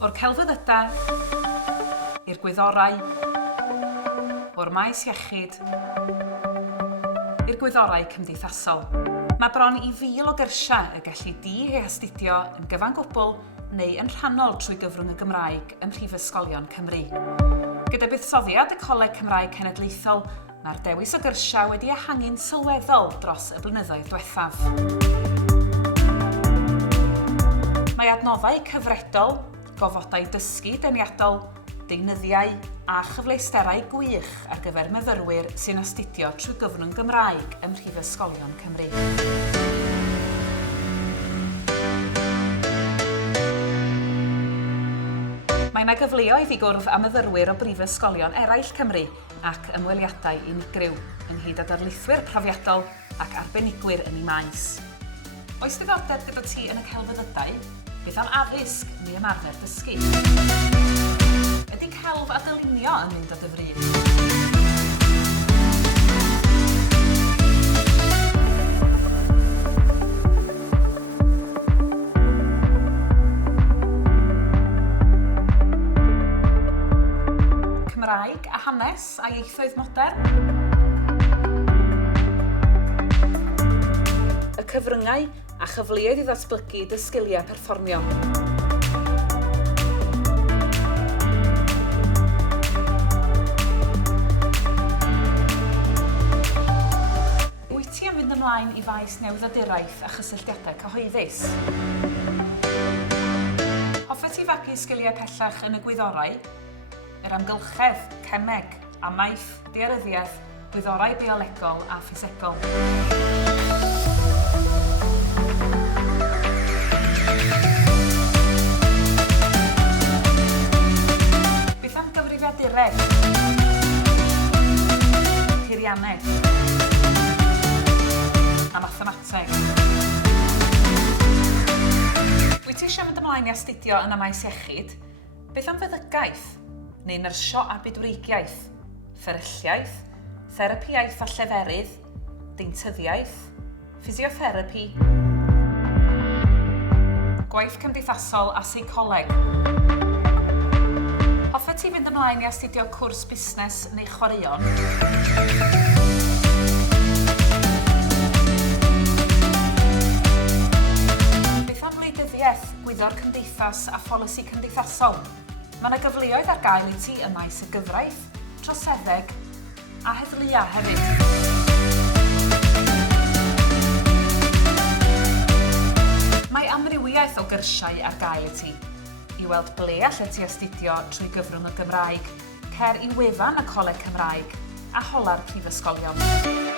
O'r celfyddydau i'r gwyddorau, o'r maes iechyd i'r gwyddorau cymdeithasol. Mae bron i 1,000 o gyrsiau y gellu di eu astudio yn gyfan gwbl neu yn rhannol trwy gyfrwng y Gymraeg ym Mhrifysgolion Cymru. Gyda buddsoddiad y Coleg Cymraeg Cenedlaethol, mae'r dewis o gyrsiau wedi ehangu'n sylweddol dros y blynyddoedd diwethaf. Mae adnoddau cyfredol, gofodau dysgu deniadol, deunyddiau a chyfleusterau gwych ar gyfer myfyrwyr sy'n astudio trwy gyfrwng Gymraeg ym Mhrifysgolion Cymru. Mae yna gyfleoedd i gwrdd â myfyrwyr o brifysgolion eraill Cymru ac ymweliadau unigryw ynghyd â darlithwyr profiadol ac arbenigwyr yn ei maes. Oes diddordeb gyda ti yn y celfyddydau? Beth am addysg neu ymarfer dysgu? Ydy celf a dylunio yn mynd o dy fryd? Cymraeg a hanes a ieithoedd modern? Y cyfryngau a chyfleoedd i ddatblygu dy sgiliau perfformio. Wyt ti am fynd ymlaen i faes newyddiaduraeth a chysylltiadau cyhoeddus? Hoffet ti fagu sgiliau pellach yn y gwyddorau, yr amgylchedd, cemeg, amaeth, daearyddiaeth, gwyddorau biolegol a ffisegol. Beth am gyfrifiadureg, peirianneg a mathemateg? Wyt ti eisiau mynd ymlaen i astudio yn y maes iechyd? Beth am feddygaeth, neu nyrsio a bydwreigiaeth, fferylliaeth, therapiaeth a lleferydd, deintyddiaeth, ffisiotherapi, gwaith cymdeithasol a seicoleg? Hoffet ti fynd ymlaen i astudio cwrs busnes neu chwaraeon? Beth am wleidyddiaeth, gwyddor cymdeithas a pholisi cymdeithasol? Mae yna gyfleoedd ar gael i ti ym maes y gyfraith, troseddeg a heddlua hefyd. Mae amrywiaeth o gyrsiau ar gael i ti. I weld ble allet ti astudio trwy gyfrwng y Gymraeg, cer i wefan y Coleg Cymraeg a hola'r prifysgolion.